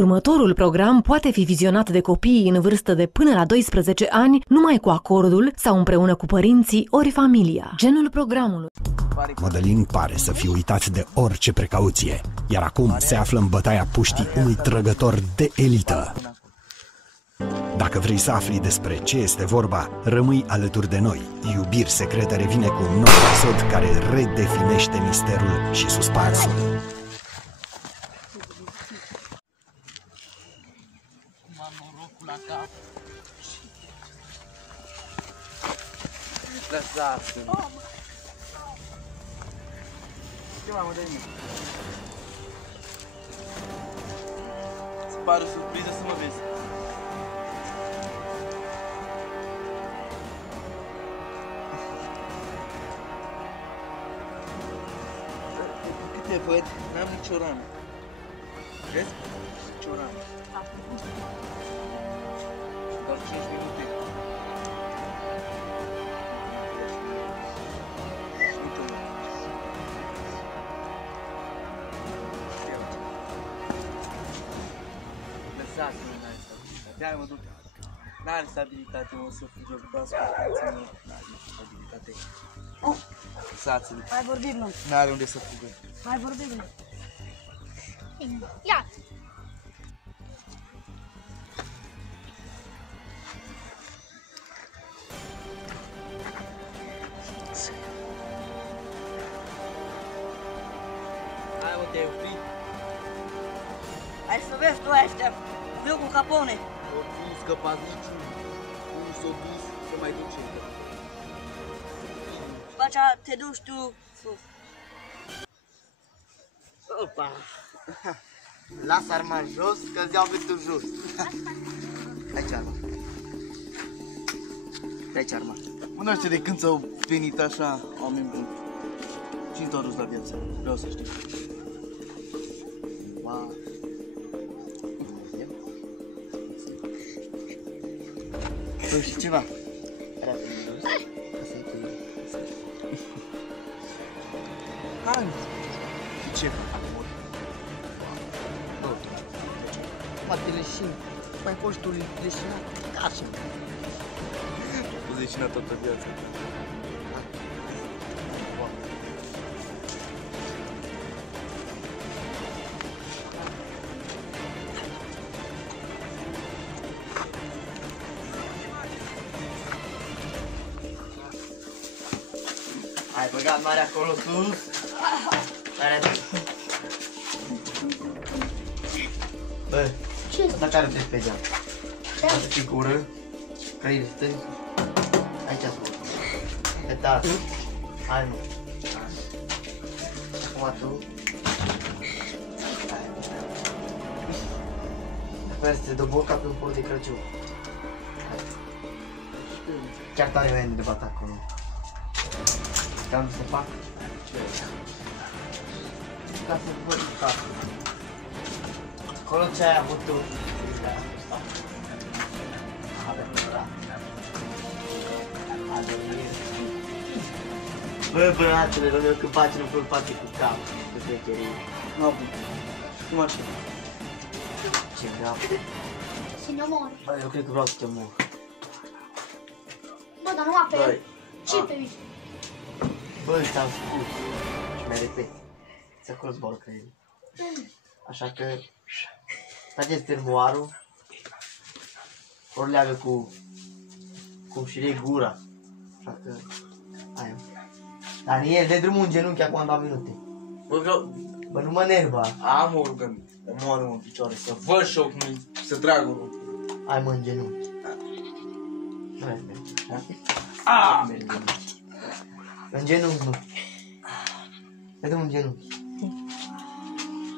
Următorul program poate fi vizionat de copiii în vârstă de până la 12 ani numai cu acordul sau împreună cu părinții ori familia. Genul programului. Mădălin pare să fi uitat de orice precauție, iar acum se află în bătaia puștii unui trăgător de elită. Dacă vrei să afli despre ce este vorba, rămâi alături de noi. Iubiri secrete revine cu un nou episod care redefinește misterul și suspansul. Lăsați-mă! Ce mamă, dă-i mă? Îți pare o surpriză să mă vezi. Cât te văd, n-am nicio rană. Vezi? Nicio rană. Doar 5 minute. Hai mă duc. N-are stabilitate, mă, să fugă proaspăt, ține, n-are stabilitate. Lăsați-l. Hai vorbim, mă. N-are unde să fugă. Hai vorbim, mă. Ia! Hai mă, te-ai oprit. Hai să vezi tu ăștia. Viu cu Capone. O fi scăpat niciunul. Unul s-o dus, să mai duce. După aceea te duci tu sus. Opa! Lasă arma jos, că-ți iau gâtul jos. Aici arma. Aici arma. Nu știu de când s-au venit așa oameni buni. Cine s-au dus la viață? Vreau să știu. Wow. Tu știi ceva? Hai! Ce? Poate leșin. Mai fost tu leșinat? Așa. Tu leșinat toată viața. Ai băgat mare acolo sus? Bă, asta care te pe geam? Ce? Să figură, căile stângi. Aici sunt. Pe tas. Hai mă. Acum tu. Sper să te dobor ca pe un port de Crăciun. Chiar tare mai de bat acolo. Te-am dus să fac? Ca să văd casă. Acolo ce ai avut tu? Bă, băiatule, Romeo, când faci nu pot face cu cap. Cu trecherii. Nu am putut. Cum așa? Ce vreau? Să ne omor. Bă, eu cred că vreau să te omor. Bă, dar nu apel. Ce pe mine? Bă, ți-am spus și mai repet. Ți acolo zboară creierul. Așa că faceți termoarul, ori leagă cu cum șirei gura. Așa că aia. Daniel, dă drumul în genunchi acum 2 minute. Bă, vreau... Bă, nu mă nerva. Am o rugăminte. Omoară-mă în picioare, să văd și eu cum să trag un lucru. Hai mă în genunchi. Nu mai merge, da? În genunchi nu. Dă drumul în genunchi.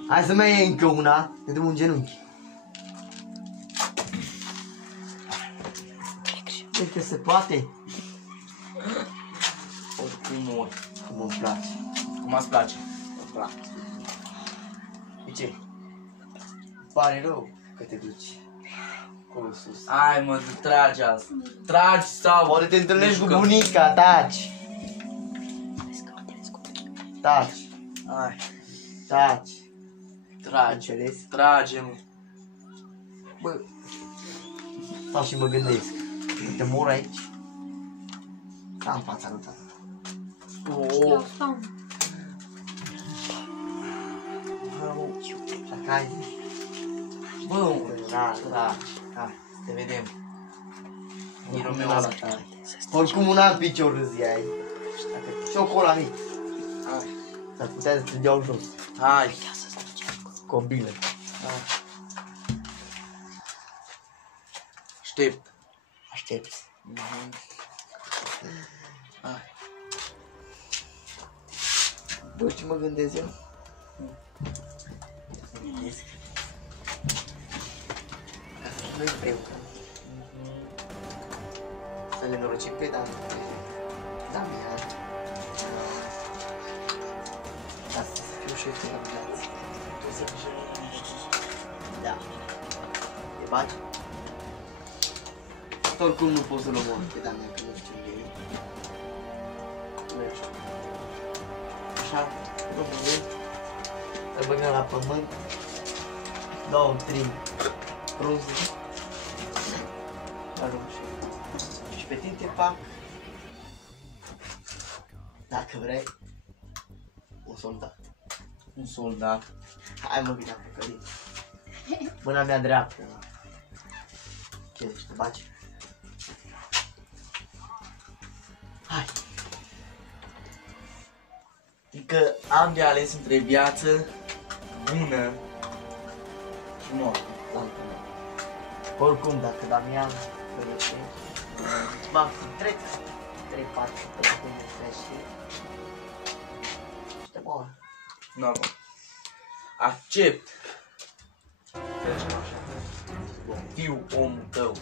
Hai să mai iei încă una, dă drumul în genunchi. Cred că se poate. Oricum mor, cum îmi place. Cum îți place? Îmi place. De ce? Pare rău că te duci acolo sus. Hai mă, tragi asta. Tragi sau... Poate te întâlnești cu bunica, taci. Taci. Hai. Taci. Tragi. Înțeles? Trage-mă. Bă, stau și mă gândesc. Te mor aici? Sta în fața lui tata. Eu stau. Dacă ai... Bă, da, hai, să te vedem. Oricum un alt picior râzi ai. Și o cola mic. S-ar putea să te deau jos. Hai. Cobilă. Aștept. Aștepți. Bă, ce mă gândesc eu? Gândesc. Ca să fim noi împreună. Să le norocim pe Damian. Ca să fiu șef de organizație. Tu să fii șef. Da. Te bagi? Oricum nu pot să-l omor pe Damian, că nu știu unde e. Nu e așa. Așa, România. Îl băgăm la pământ. Dau un trim frunze. Arunc și pe tine te fac, dacă vrei, un soldat. Un soldat. Hai mă, bine, Apocalin. Mâna mea dreaptă. Ce zici, te bagi? Hai. Adică am de ales între viață bună și moarte. Oricum, dacă Damian rărește, m-am trec 3-4 pentru că nu crește și te mor. Nu, bă. Accept. Trecem așa. Fiu omul tău.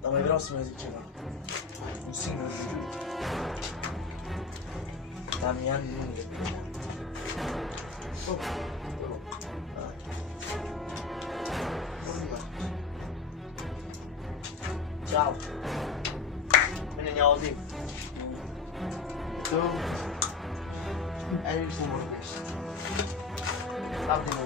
Dar mai vreau să mai zic ceva. Un singur lucru. Damian nu e. Ceau. Bine ne auzim. Tu ai cum vorbești. La bine.